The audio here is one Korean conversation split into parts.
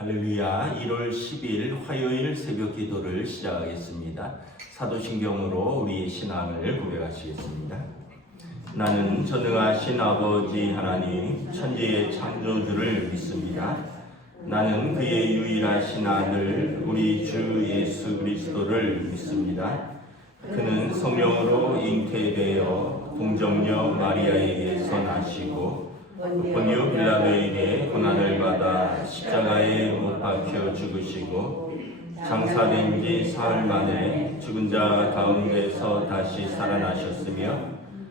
할렐루야. 1월 10일 화요일 새벽 기도를 시작하겠습니다. 사도신경으로 우리의 신앙을 고백하시겠습니다. 나는 전능하신 아버지 하나님 천지의 창조주를 믿습니다. 나는 그의 유일하신 아들 우리 주 예수 그리스도를 믿습니다. 그는 성령으로 잉태되어 동정녀 마리아에게서 나시고 본디오 빌라도에게 고난을 받아 십자가에 못 박혀 죽으시고 장사된 지 사흘 만에 죽은 자 가운데서 다시 살아나셨으며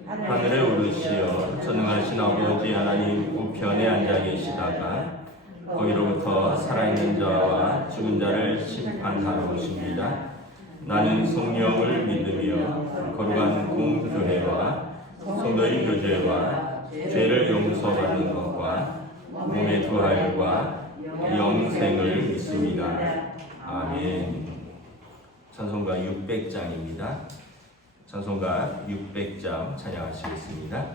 하늘에 오르시어 전능하신 아버지 하나님 우편에 앉아 계시다가 거기로부터 살아있는 자와 죽은 자를 심판하러 오십니다. 나는 성령을 믿으며 거룩한 공교회와 성도의 교제와 죄를 용서받는 것과 몸의 부활과 영생을 믿습니다. 아멘. 찬송가 600장입니다. 찬송가 600장 찬양하시겠습니다.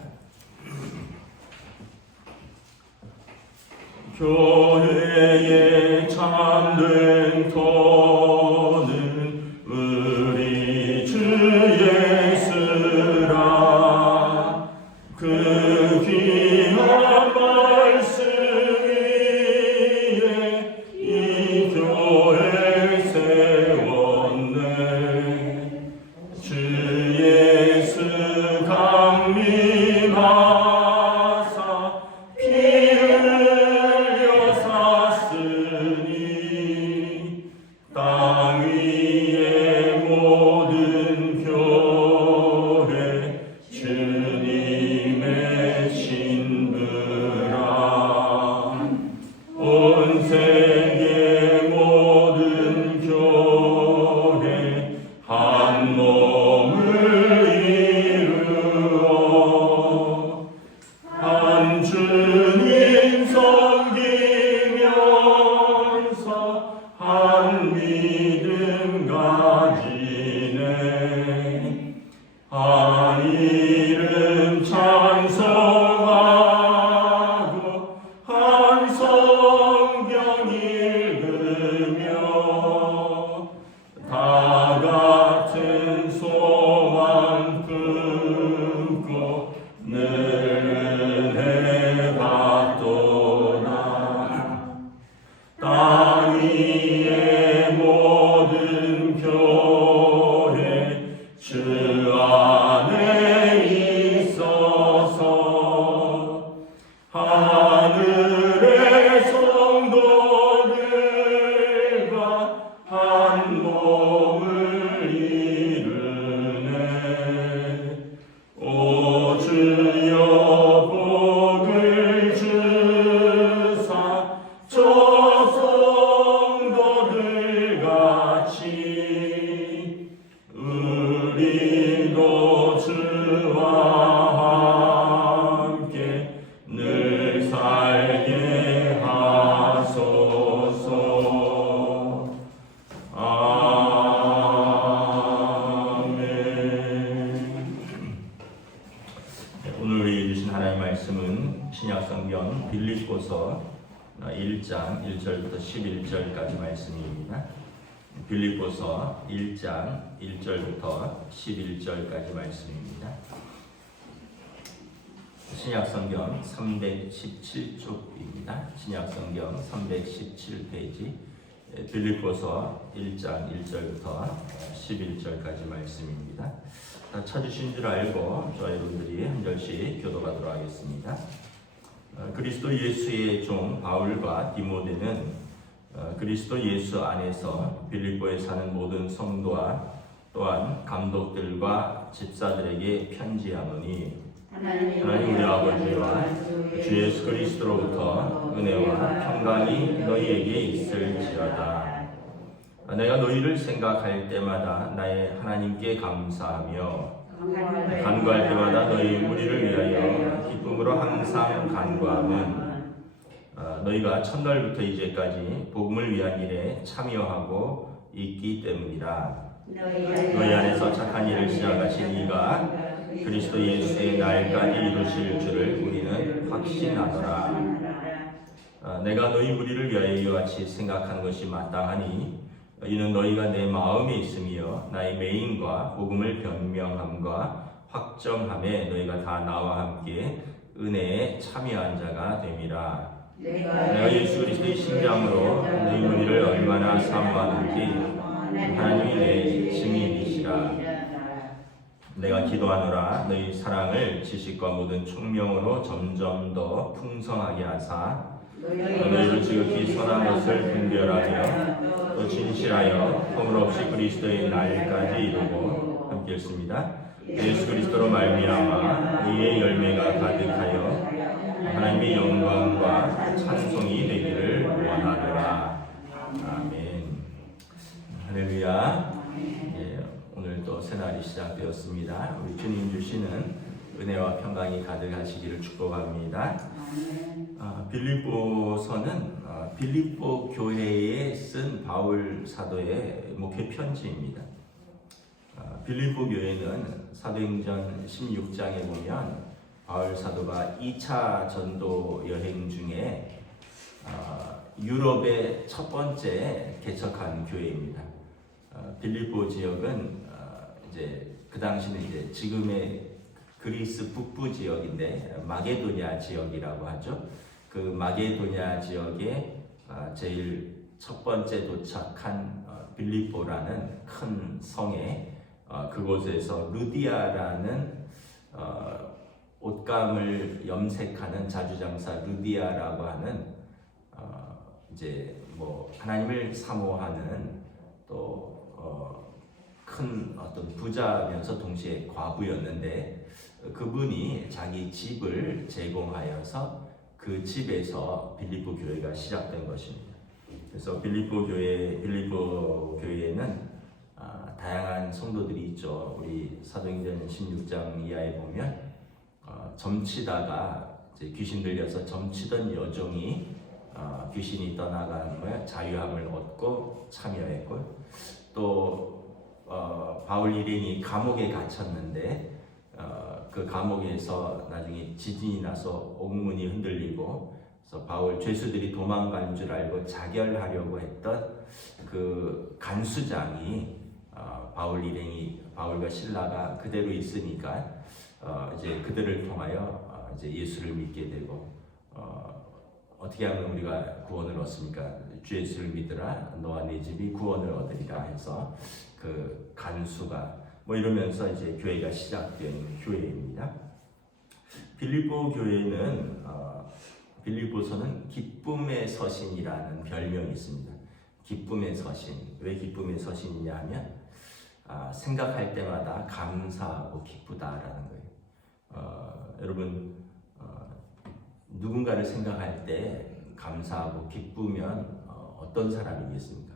교회의 참된 터는 우리 주 예수라. 그 귀한 말씀 위에 이 교회 세웠네. 주 예수 강림하사 피 흘려 샀으니 땅 위의 모든 교회 주님의 신부라. 온 세계 모든 교회 한 몸을 이루어 한 주님 섬기면서 한 믿음 가지네. 한 이름 찬송하고 한 성경 읽으며 다 같은 소망 품고 늘 은혜 받도다. 땅 위의 모든 교회 주 안에 있어서 하늘의 성도들과 한 몸을 이루네. 오 주여 복을 주사 저 성도들 같이 우리도 주와 함께 늘 살게 하소서. 아멘. 오늘 우리에게 주신 하나님의 말씀은 신약성경 빌립보서 1장 1절부터 11절까지 말씀입니다. 빌립보서 1장 1절부터 11절까지 말씀입니다. 신약성경 317쪽입니다. 신약성경 317페이지 빌립보서 1장 1절부터 11절까지 말씀입니다. 다 찾으신 줄 알고 저와 여러분들이 한 절씩 교도하도록 하겠습니다. 그리스도 예수의 종 바울과 디모데는 그리스도 예수 안에서 빌립보에 사는 모든 성도와 또한 감독들과 집사들에게 편지하노니 하나님 우리 아버지와 주 예수 그리스도로부터 은혜와 평강이 너희에게 있을지어다. 내가 너희를 생각할 때마다 나의 하나님께 감사하며 간구할 때마다 너희 무리를 위하여 기쁨으로 항상 간구함은 너희가 첫날부터 이제까지 복음을 위한 일에 참여하고 있기 때문이라. 너희 안에서 착한 일을 시작하신 이가 그리스도 예수의 날까지 이루실 줄을 우리는 확신하노라. 내가 너희 무리를 위하여 이와 같이 생각하는 것이 마땅하니 이는 너희가 내 마음에 있으며 나의 매임과 복음을 변명함과 확정함에 너희가 다 나와 함께 은혜에 참여한 자가 됨이라. 내가 예수 그리스도의 신장으로 너희 무리를 얼마나 사모하는지 하나님이 내 증인이시라. 내가 기도하노라 너희 사랑을 지식과 모든 총명으로 점점 더 풍성하게 하사 너희를 지극히 선한 것을 분별하며 또 진실하여 허물없이 그리스도의 날까지 이루고 함께 읽습니다. 예수 그리스도로 말미암아 의의 열매가 가득하여 하나님의 영광과 찬송이 되기를 원하노라. 아멘. 할렐루야. 오늘 또 새날이 시작되었습니다. 우리 주님 주시는 은혜와 평강이 가득하시기를 축복합니다. 빌립보서는 빌립보 교회에 쓴 바울 사도의 목회 편지입니다. 빌립보 교회는 사도행전 16장에 보면 바울 사도가 2차 전도 여행 중에 유럽의 첫 번째 개척한 교회입니다. 빌립보 지역은 이제 그 당시는 이제 지금의 그리스 북부 지역인데 마게도냐 지역이라고 하죠. 그 마게도냐 지역에 제일 첫 번째 도착한 빌립보라는 큰 성에 그곳에서 루디아라는 옷감을 염색하는 자주장사 루디아라고 하는 이제 뭐 하나님을 사모하는 또 큰 어떤 부자면서 동시에 과부였는데 그분이 자기 집을 제공하여서 그 집에서 빌립보 교회가 시작된 것입니다. 그래서 빌립보 교회에는 다양한 성도들이 있죠. 우리 사도행전 16장 이하에 보면 점치다가 이제 귀신 들려서 점치던 여종이 귀신이 떠나감을 자유함을 얻고 참여했고 또 바울 일행이 감옥에 갇혔는데 그 감옥에서 나중에 지진이 나서 옥문이 흔들리고 그래서 바울 죄수들이 도망간 줄 알고 자결하려고 했던 그 간수장이 바울 일행이 바울과 실라가 그대로 있으니까 이제 그들을 통하여 이제 예수를 믿게 되고 어떻게 하면 우리가 구원을 얻습니까? 주 예수를 믿으라 너와 네 집이 구원을 얻으리라 해서 그 간수가 뭐 이러면서 이제 교회가 시작된 교회입니다. 빌립보 교회는 빌립보서는 기쁨의 서신이라는 별명이 있습니다. 기쁨의 서신. 왜 기쁨의 서신이냐 하면 생각할 때마다 감사하고 기쁘다라는 거예요. 여러분 누군가를 생각할 때 감사하고 기쁘면 어떤 사람이겠습니까?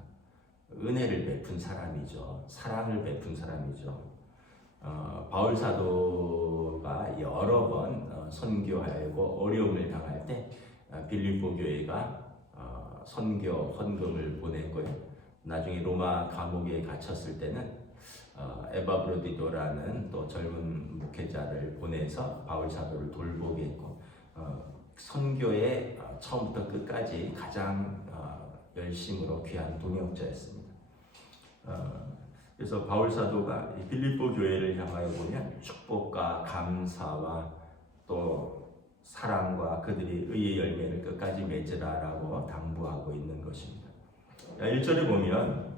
은혜를 베푼 사람이죠. 사랑을 베푼 사람이죠. 바울 사도가 여러 번 선교하고 어려움을 당할 때 빌립보 교회가 선교 헌금을 보냈고요. 나중에 로마 감옥에 갇혔을 때는 에바브로디도라는 또 젊은 목회자를 보내서 바울 사도를 돌보게 했고 선교에 처음부터 끝까지 가장 열심으로 귀한 동역자였습니다. 그래서 바울 사도가 빌립보 교회를 향하여 보면 축복과 감사와 또 사랑과 그들이 의의 열매를 끝까지 맺으라라고 당부하고 있는 것입니다. 1절에 보면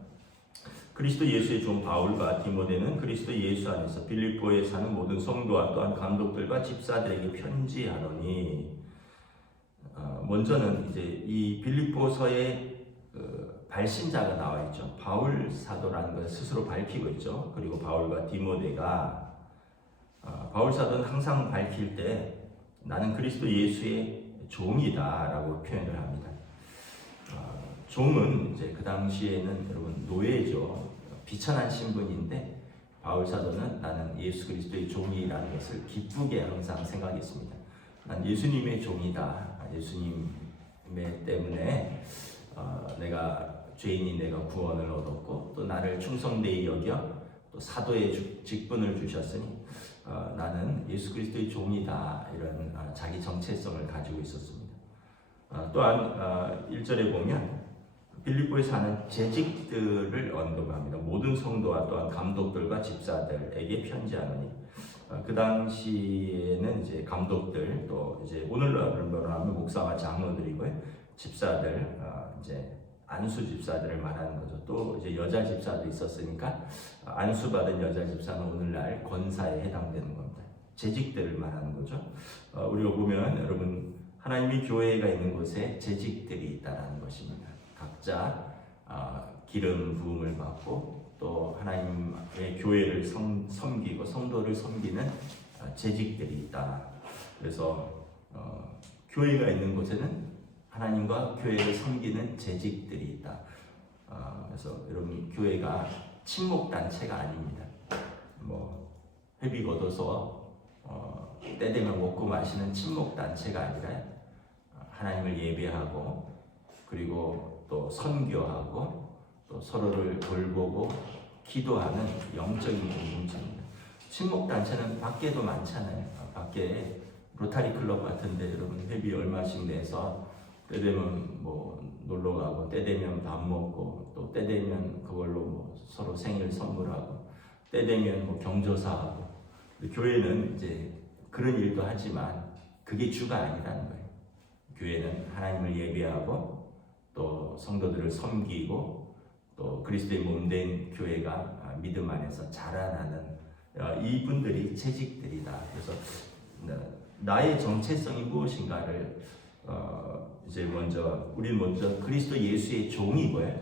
그리스도 예수의 종 바울과 디모데는 그리스도 예수 안에서 빌립보에 사는 모든 성도와 또한 감독들과 집사들에게 편지하노니 먼저는 이제 이 빌립보서의 발신자가 나와 있죠. 바울 사도라는 것을 스스로 밝히고 있죠. 그리고 바울과 디모데가 바울 사도는 항상 밝힐 때 나는 그리스도 예수의 종이다라고 표현을 합니다. 종은 이제 그 당시에는 여러분 노예죠. 비천한 신분인데 바울 사도는 나는 예수 그리스도의 종이라는 것을 기쁘게 항상 생각했습니다. 난 예수님의 종이다. 예수님 때문에 내가 죄인인 내가 구원을 얻었고 또 나를 충성되이 여겨 또 사도의 직분을 주셨으니 나는 예수 그리스도의 종이다. 이런 자기 정체성을 가지고 있었습니다. 또한 1절에 보면 빌립보에 사는 재직들을 언급합니다. 모든 성도와 또한 감독들과 집사들에게 편지하노니. 그 당시에는 이제 감독들, 또 이제 오늘날로 하면 목사와 장로들이고요, 집사들, 이제 안수 집사들을 말하는 거죠. 또 이제 여자 집사도 있었으니까 안수받은 여자 집사는 오늘날 권사에 해당되는 겁니다. 재직들을 말하는 거죠. 우리가 보면 여러분, 하나님이 교회가 있는 곳에 재직들이 있다라는 것입니다. 각자 기름 부음을 받고 또 하나님의 교회를 섬기고 성도를 섬기는 재직들이 있다. 그래서 교회가 있는 곳에는 하나님과 교회를 섬기는 재직들이 있다. 그래서 여러분, 교회가 친목 단체가 아닙니다. 뭐 회비 걷어서 때 되면 먹고 마시는 친목 단체가 아니라 하나님을 예배하고 그리고 또 선교하고 또 서로를 돌보고 기도하는 영적인 공동체입니다. 친목 단체는 밖에도 많잖아요. 밖에 로타리 클럽 같은데 여러분 회비 얼마씩 내서 때 되면 뭐 놀러 가고 때 되면 밥 먹고 또 때 되면 그걸로 뭐 서로 생일 선물하고 때 되면 뭐 경조사하고. 교회는 이제 그런 일도 하지만 그게 주가 아니라는 거예요. 교회는 하나님을 예배하고 또 성도들을 섬기고 또 그리스도의 몸된 교회가 믿음 안에서 자라나는 이분들이 재직들이다. 그래서 나의 정체성이 무엇인가를 이제 우리는 먼저 그리스도 예수의 종이고요,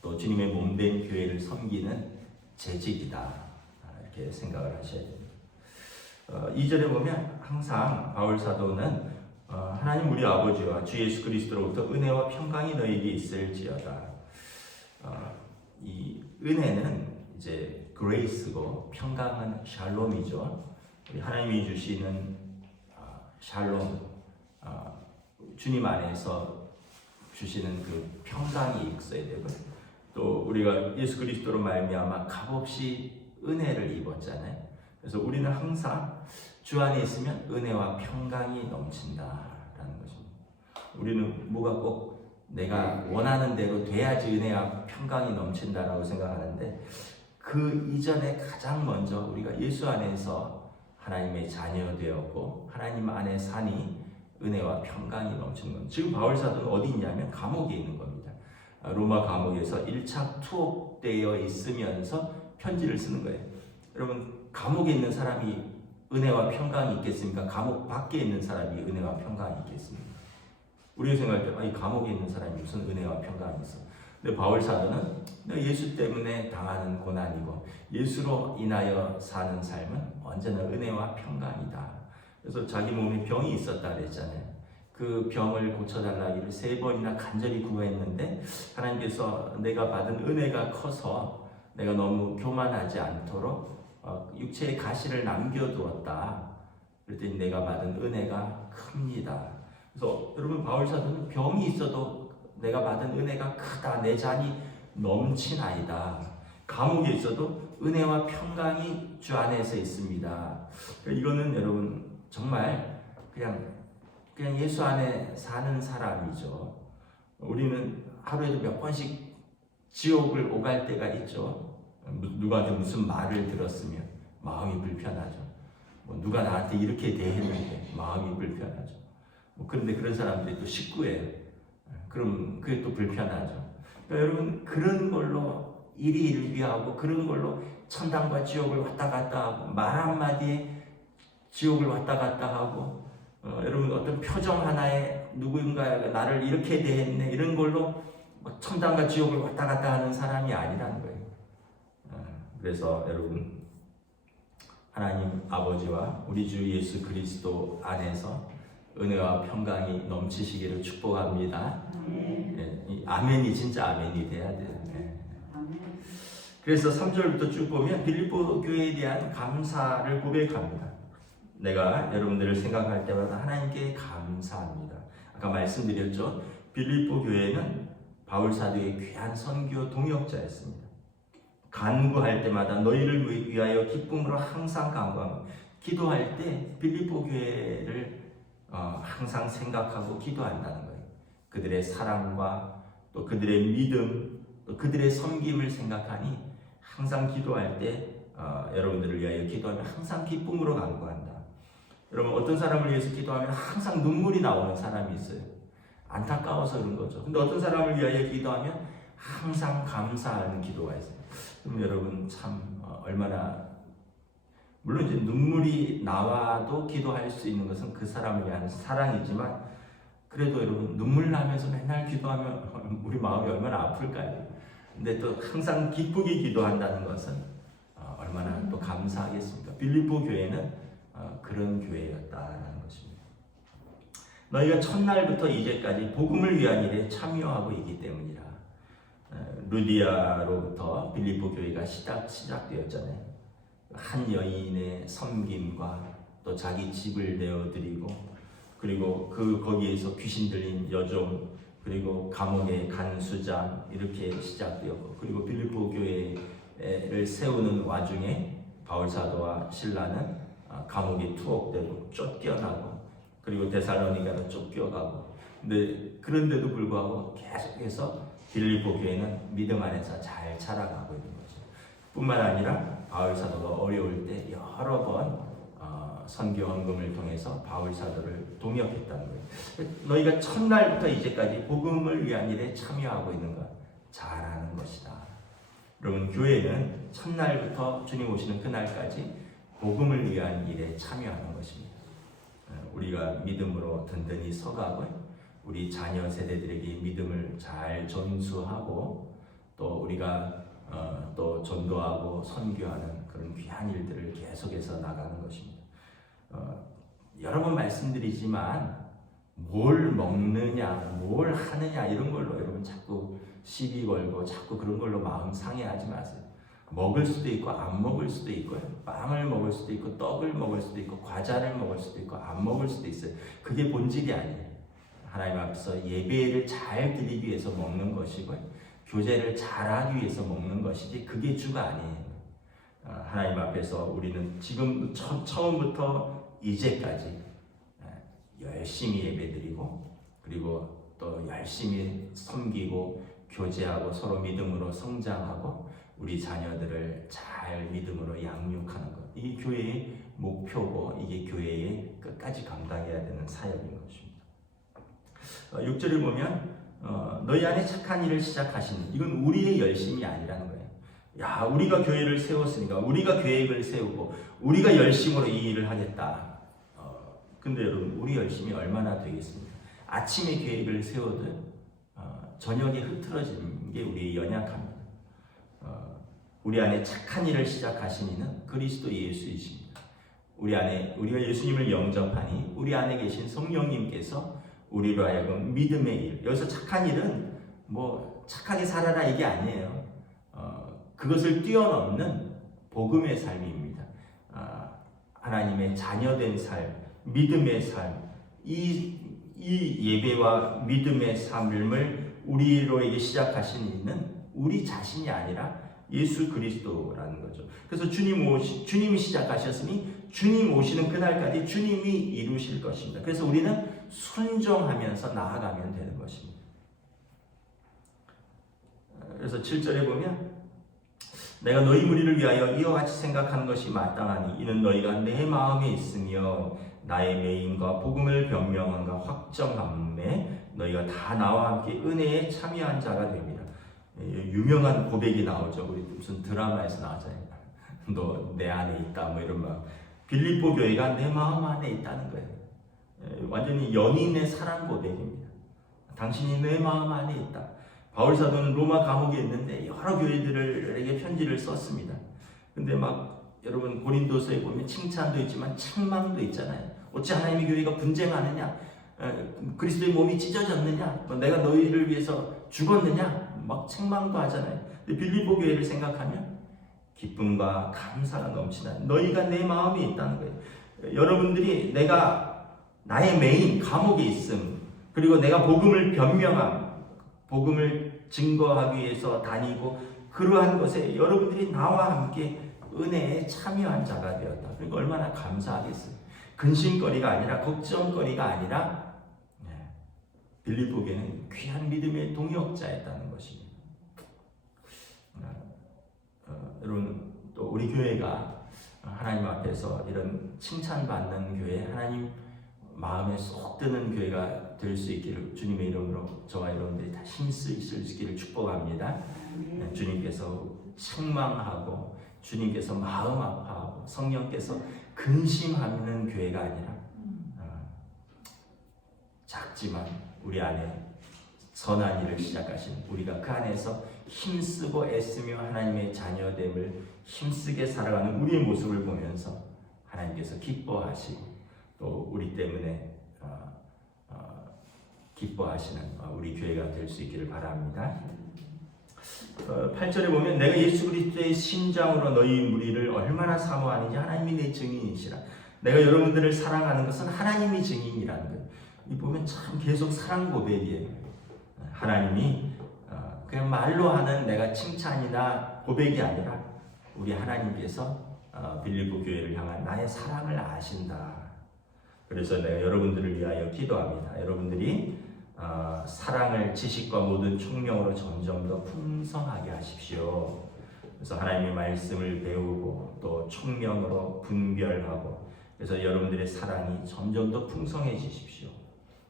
또 주님의 몸된 교회를 섬기는 재직이다, 이렇게 생각을 하셔야 됩니다. 2절에 보면 항상 바울 사도는 하나님 우리 아버지와 주 예수 그리스도로부터 은혜와 평강이 너희에게 있을지어다. 이 은혜는 이제 그레이스고 평강은 샬롬이죠. 우리 하나님이 주시는 샬롬, 주님 안에서 주시는 그 평강이 있어야 되고, 또 우리가 예수 그리스도로 말미암아 값없이 은혜를 입었잖아요. 그래서 우리는 항상 주 안에 있으면 은혜와 평강이 넘친다라는 것입니다. 우리는 뭐가 꼭 내가 원하는 대로 돼야지 은혜와 평강이 넘친다라고 생각하는데, 그 이전에 가장 먼저 우리가 예수 안에서 하나님의 자녀 되었고 하나님 안에 사니 은혜와 평강이 넘치는 겁니다. 지금 바울 사도는 어디 있냐면 감옥에 있는 겁니다. 로마 감옥에서 1차 투옥되어 있으면서 편지를 쓰는 거예요. 여러분, 감옥에 있는 사람이 은혜와 평강이 있겠습니까? 감옥 밖에 있는 사람이 은혜와 평강이 있겠습니까? 우리가 생각할 때 이 감옥에 있는 사람이 무슨 은혜와 평강이 있어? 근데 바울 사도는 예수 때문에 당하는 고난이고 예수로 인하여 사는 삶은 언제나 은혜와 평강이다. 그래서 자기 몸에 병이 있었다 그랬잖아요. 그 병을 고쳐달라기를 3번이나 간절히 구했는데 하나님께서 내가 받은 은혜가 커서 내가 너무 교만하지 않도록 육체의 가시를 남겨두었다. 그랬더니 내가 받은 은혜가 큽니다. 그래서 여러분, 바울 사도는 병이 있어도 내가 받은 은혜가 크다, 내 잔이 넘치나이다. 감옥에 있어도 은혜와 평강이 주 안에서 있습니다. 이거는 여러분 정말 그냥 예수 안에 사는 사람이죠. 우리는 하루에도 몇 번씩 지옥을 오갈 때가 있죠. 누구한테 무슨 말을 들었으면 마음이 불편하죠. 누가 나한테 이렇게 대했는데 마음이 불편하죠. 그런데 그런 사람들이 또 식구예요. 그럼 그게 또 불편하죠. 그러니까 여러분, 그런 걸로 일희일비하고 그런 걸로 천당과 지옥을 왔다 갔다 하고 말 한마디에 지옥을 왔다 갔다 하고 여러분, 어떤 표정 하나에 누군가가 나를 이렇게 대했네 이런 걸로 천당과 지옥을 왔다 갔다 하는 사람이 아니라는 거예요. 그래서 여러분, 하나님 아버지와 우리 주 예수 그리스도 안에서 은혜와 평강이 넘치시기를 축복합니다. 이 아멘이 진짜 아멘이 돼야 돼요. 그래서 3절부터 쭉 보면 빌립보 교회에 대한 감사를 고백합니다. 내가 여러분들을 생각할 때마다 하나님께 감사합니다. 아까 말씀드렸죠. 빌립보 교회는 바울 사도의 귀한 선교 동역자였습니다. 간구할 때마다 너희를 위하여 기쁨으로 항상 간구하고 기도할 때 빌립보 교회를 항상 생각하고 기도한다는 거예요. 그들의 사랑과 또 그들의 믿음, 또 그들의 섬김을 생각하니 항상 기도할 때 여러분들을 위하여 기도하면 항상 기쁨으로 간구한다. 여러분, 어떤 사람을 위해서 기도하면 항상 눈물이 나오는 사람이 있어요. 안타까워서 그런 거죠. 근데 어떤 사람을 위하여 기도하면 항상 감사하는 기도가 있어요. 그럼 여러분 참 얼마나, 물론 이제 눈물이 나와도 기도할 수 있는 것은 그 사람을 위한 사랑이지만, 그래도 여러분 눈물 나면서 맨날 기도하면 우리 마음이 얼마나 아플까요? 근데 또 항상 기쁘게 기도한다는 것은 얼마나 또 감사하겠습니까? 빌립보 교회는 그런 교회였다라는 것입니다. 너희가 첫날부터 이제까지 복음을 위한 일에 참여하고 있기 때문이라. 루디아로부터 빌립보 교회가 시작되었잖아요. 한 여인의 섬김과 또 자기 집을 내어드리고, 그리고 거기에서 귀신 들린 여종, 그리고 감옥의 간수장, 이렇게 시작되었고, 그리고 빌립보 교회를 세우는 와중에 바울 사도와 실라는 감옥에 투옥되고 쫓겨나고, 그리고 데살로니가로 쫓겨가고, 근데 그런데도 불구하고 계속해서 빌립보 교회는 믿음 안에서 잘 자라가고 있는 거죠. 뿐만 아니라 바울 사도가 어려울 때 여러 번 선교 헌금을 통해서 바울 사도를 동역했다는 거예요. 너희가 첫날부터 이제까지 복음을 위한 일에 참여하고 있는 것, 잘하는 것이다. 여러분, 교회는 첫날부터 주님 오시는 그날까지 복음을 위한 일에 참여하는 것입니다. 우리가 믿음으로 든든히 서가고, 우리 자녀 세대들에게 믿음을 잘 전수하고, 또 우리가 또 전도하고 선교하는 그런 귀한 일들을 계속해서 나가는 것입니다. 여러 번 말씀드리지만 뭘 먹느냐, 뭘 하느냐 이런 걸로 여러분 자꾸 시비 걸고 자꾸 그런 걸로 마음 상해하지 마세요. 먹을 수도 있고 안 먹을 수도 있고요. 빵을 먹을 수도 있고 떡을 먹을 수도 있고 과자를 먹을 수도 있고 안 먹을 수도 있어요. 그게 본질이 아니에요. 하나님 앞에서 예배를 잘 드리기 위해서 먹는 것이고요. 교제를 잘하기 위해서 먹는 것이지 그게 주가 아니에요. 하나님 앞에서 우리는 지금 처음부터 이제까지 열심히 예배드리고, 그리고 또 열심히 섬기고 교제하고 서로 믿음으로 성장하고 우리 자녀들을 잘 믿음으로 양육하는 것, 이게 교회의 목표고 이게 교회의 끝까지 감당해야 되는 사역인 것입니다. 6절을 보면 너희 안에 착한 일을 시작하시는, 이건 우리의 열심이 아니라는 거예요. 야, 우리가 교회를 세웠으니까 우리가 계획을 세우고 우리가 열심으로 이 일을 하겠다. 근데 여러분, 우리 열심이 얼마나 되겠습니까? 아침에 계획을 세워도 저녁에 흐트러지는 게 우리의 연약함입니다. 우리 안에 착한 일을 시작하신 이는 그리스도 예수이십니다. 우리가 예수님을 영접하니 우리 안에 계신 성령님께서 우리로 하여금 믿음의 일, 여기서 착한 일은 뭐 착하게 살아라 이게 아니에요. 그것을 뛰어넘는 복음의 삶입니다. 하나님의 자녀된 삶, 믿음의 삶, 이 예배와 믿음의 삶을 우리로에게 시작하신 이는 우리 자신이 아니라 예수 그리스도라는 거죠. 그래서 주님이 시작하셨으니 주님 오시는 그날까지 주님이 이루실 것입니다. 그래서 우리는 순종하면서 나아가면 되는 것입니다. 그래서 7절에 보면 내가 너희 무리를 위하여 이와 같이 생각하는 것이 마땅하니 이는 너희가 내 마음에 있으며 나의 매임과 복음을 변명함과 확정함에 너희가 다 나와 함께 은혜에 참여한 자가 됩니다. 유명한 고백이 나오죠. 우리 무슨 드라마에서 나오잖아요. 너 내 안에 있다 뭐 이런 말. 빌립보 교회가 내 마음 안에 있다는 거예요. 완전히 연인의 사랑 고백입니다. 당신이 내 마음 안에 있다. 바울 사도는 로마 감옥에 있는데 여러 교회들에게 편지를 썼습니다. 근데 막 여러분 고린도서에 보면 칭찬도 있지만 책망도 있잖아요. 어찌 하나님의 교회가 분쟁하느냐? 그리스도의 몸이 찢어졌느냐? 내가 너희를 위해서 죽었느냐? 막 책망도 하잖아요. 근데 빌립보 교회를 생각하면 기쁨과 감사가 넘치는, 너희가 내 마음에 있다는 거예요. 여러분들이 내가 나의 메인 감옥에 있음, 그리고 내가 복음을 변명함, 복음을 증거하기 위해서 다니고 그러한 것에 여러분들이 나와 함께 은혜에 참여한 자가 되었다. 그러니까 얼마나 감사하겠어요. 근심거리가 아니라 걱정거리가 아니라 빌립보 교회는 귀한 믿음의 동역자였다는 것입니다. 여러분 또 우리 교회가 하나님 앞에서 이런 칭찬받는 교회, 하나님 마음에 쏙 드는 교회가 될 수 있기를 주님의 이름으로 저와 여러분들이 다 힘쓸 수 있기를 축복합니다. 주님께서 책망하고 주님께서 마음 아파하고 성령께서 근심하는 교회가 아니라 작지만 우리 안에 선한 일을 시작하신 우리가 그 안에서 힘쓰고 애쓰며 하나님의 자녀됨을 힘쓰게 살아가는 우리의 모습을 보면서 하나님께서 기뻐하시고 또 우리 때문에 기뻐하시는 우리 교회가 될 수 있기를 바랍니다. 8절에 보면 내가 예수 그리스도의 심장으로 너희 무리를 얼마나 사모하는지 하나님이 내 증인이시라. 내가 여러분들을 사랑하는 것은 하나님이 증인이라는 거예요. 이 보면 참 계속 사랑 고백이에요. 하나님이 그냥 말로 하는 내가 칭찬이나 고백이 아니라 우리 하나님께서 빌립보 교회를 향한 나의 사랑을 아신다. 그래서 내가 여러분들을 위하여 기도합니다. 여러분들이 사랑을 지식과 모든 총명으로 점점 더 풍성하게 하십시오. 그래서 하나님의 말씀을 배우고 또 총명으로 분별하고 그래서 여러분들의 사랑이 점점 더 풍성해지십시오.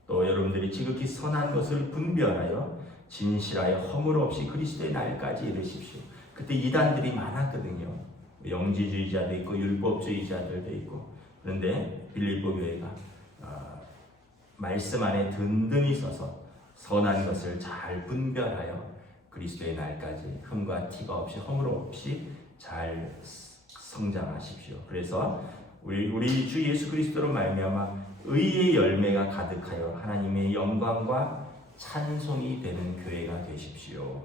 또 여러분들이 지극히 선한 것을 분별하여 진실하여 허물 없이 그리스도의 날까지 이르십시오. 그때 이단들이 많았거든요. 영지주의자도 있고 율법주의자들도 있고. 그런데 빌립보 교회가 말씀 안에 든든히 서서 선한 것을 잘 분별하여 그리스도의 날까지 흠과 티가 없이 허물 없이 잘 성장하십시오. 그래서 우리 주 예수 그리스도로 말미암아 의의 열매가 가득하여 하나님의 영광과 찬송이 되는 교회가 되십시오.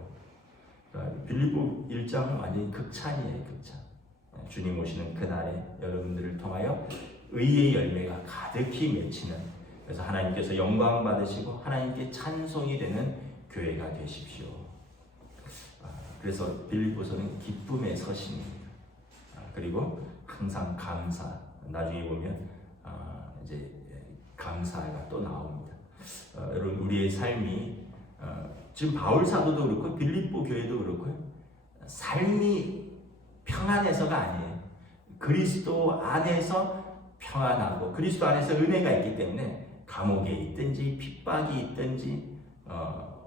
빌립보 1장은 완전히 극찬이에요. 극찬. 주님 오시는 그날에 여러분들을 통하여 의의 열매가 가득히 맺히는 그래서 하나님께서 영광 받으시고 하나님께 찬송이 되는 교회가 되십시오. 그래서 빌립보서는 기쁨의 서신입니다. 그리고 항상 감사. 나중에 보면 이제 감사가 또 나옵니다. 여러분 우리의 삶이 지금 바울 사도도 그렇고 빌립보 교회도 그렇고요. 삶이 평안해서가 아니에요. 그리스도 안에서 평안하고 그리스도 안에서 은혜가 있기 때문에 감옥에 있든지 핍박이 있든지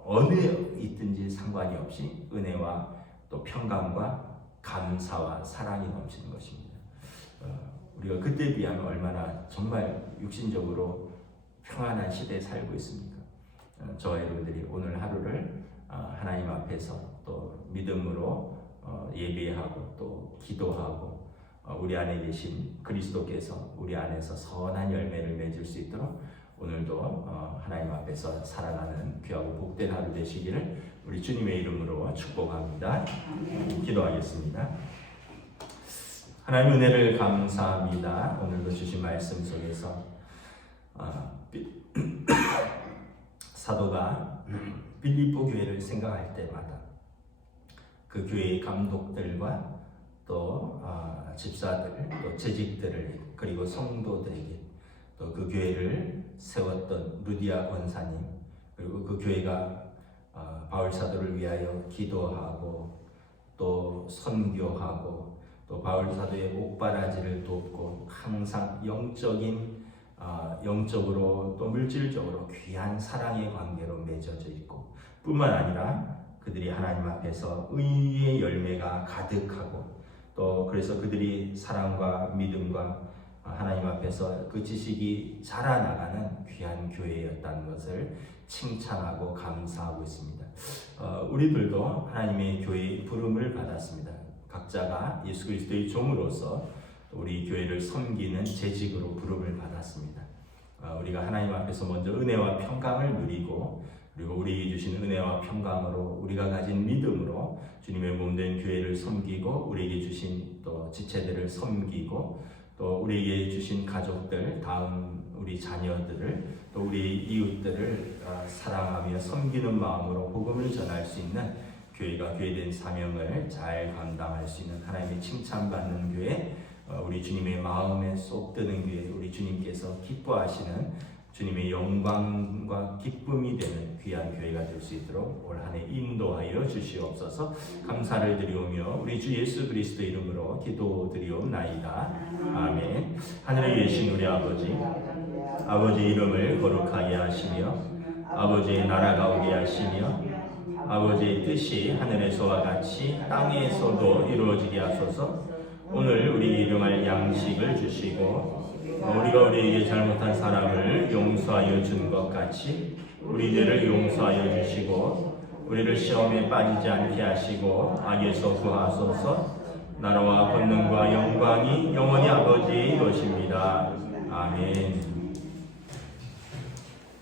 어느 있든지 상관이 없이 은혜와 또 평강과 감사와 사랑이 넘치는 것입니다. 우리가 그때에 비하면 얼마나 정말 육신적으로 평안한 시대에 살고 있습니까? 저와 여러분들이 오늘 하루를 하나님 앞에서 또 믿음으로 예배하고 또 기도하고 우리 안에 계신 그리스도께서 우리 안에서 선한 열매를 맺을 수 있도록 오늘도 하나님 앞에서 살아가는 귀하고 복된 하루 되시기를 우리 주님의 이름으로 축복합니다. 기도하겠습니다. 하나님 은혜를 감사합니다. 오늘도 주신 말씀 속에서 사도가 빌립보 교회를 생각할 때마다 그 교회의 감독들과 또 집사들, 또 재직들을 그리고 성도들에게 또 그 교회를 세웠던 루디아 권사님 그리고 그 교회가 바울 사도를 위하여 기도하고 또 선교하고 또 바울 사도의 옥바라지를 돕고 항상 영적으로 또 물질적으로 귀한 사랑의 관계로 맺어져 있고 뿐만 아니라 그들이 하나님 앞에서 의의 열매가 가득하고 또 그래서 그들이 사랑과 믿음과 하나님 앞에서 그 지식이 자라나가는 귀한 교회였다는 것을 칭찬하고 감사하고 있습니다. 우리들도 하나님의 교회의 부름을 받았습니다. 각자가 예수 그리스도의 종으로서 우리 교회를 섬기는 재직으로 부름을 받았습니다. 우리가 하나님 앞에서 먼저 은혜와 평강을 누리고 그리고 우리에게 주신 은혜와 평강으로 우리가 가진 믿음으로 주님의 몸된 교회를 섬기고 우리에게 주신 또 지체들을 섬기고 또 우리에게 주신 가족들, 다음 우리 자녀들을 또 우리 이웃들을 사랑하며 섬기는 마음으로 복음을 전할 수 있는 교회가 교회된 사명을 잘 감당할 수 있는 하나님의 칭찬받는 교회 우리 주님의 마음에 쏙 드는 게 우리 주님께서 기뻐하시는 주님의 영광과 기쁨이 되는 귀한 교회가 될 수 있도록 올 한 해 인도하여 주시옵소서. 감사를 드리오며 우리 주 예수 그리스도 이름으로 기도드리옵나이다. 아멘. 하늘에 계신 우리 아버지 이름을 거룩하게 하시며 아버지의 나라가 오게 하시며 아버지의 뜻이 하늘에서와 같이 땅에서도 이루어지게 하소서. 오늘 우리 일용할 양식을 주시고 우리가 우리에게 잘못한 사람을 용서하여 준 것 같이 우리 죄를 용서하여 주시고 우리를 시험에 빠지지 않게 하시고 악에서 구하소서. 나라와 권능과 영광이 영원히 아버지의 것입니다. 아멘.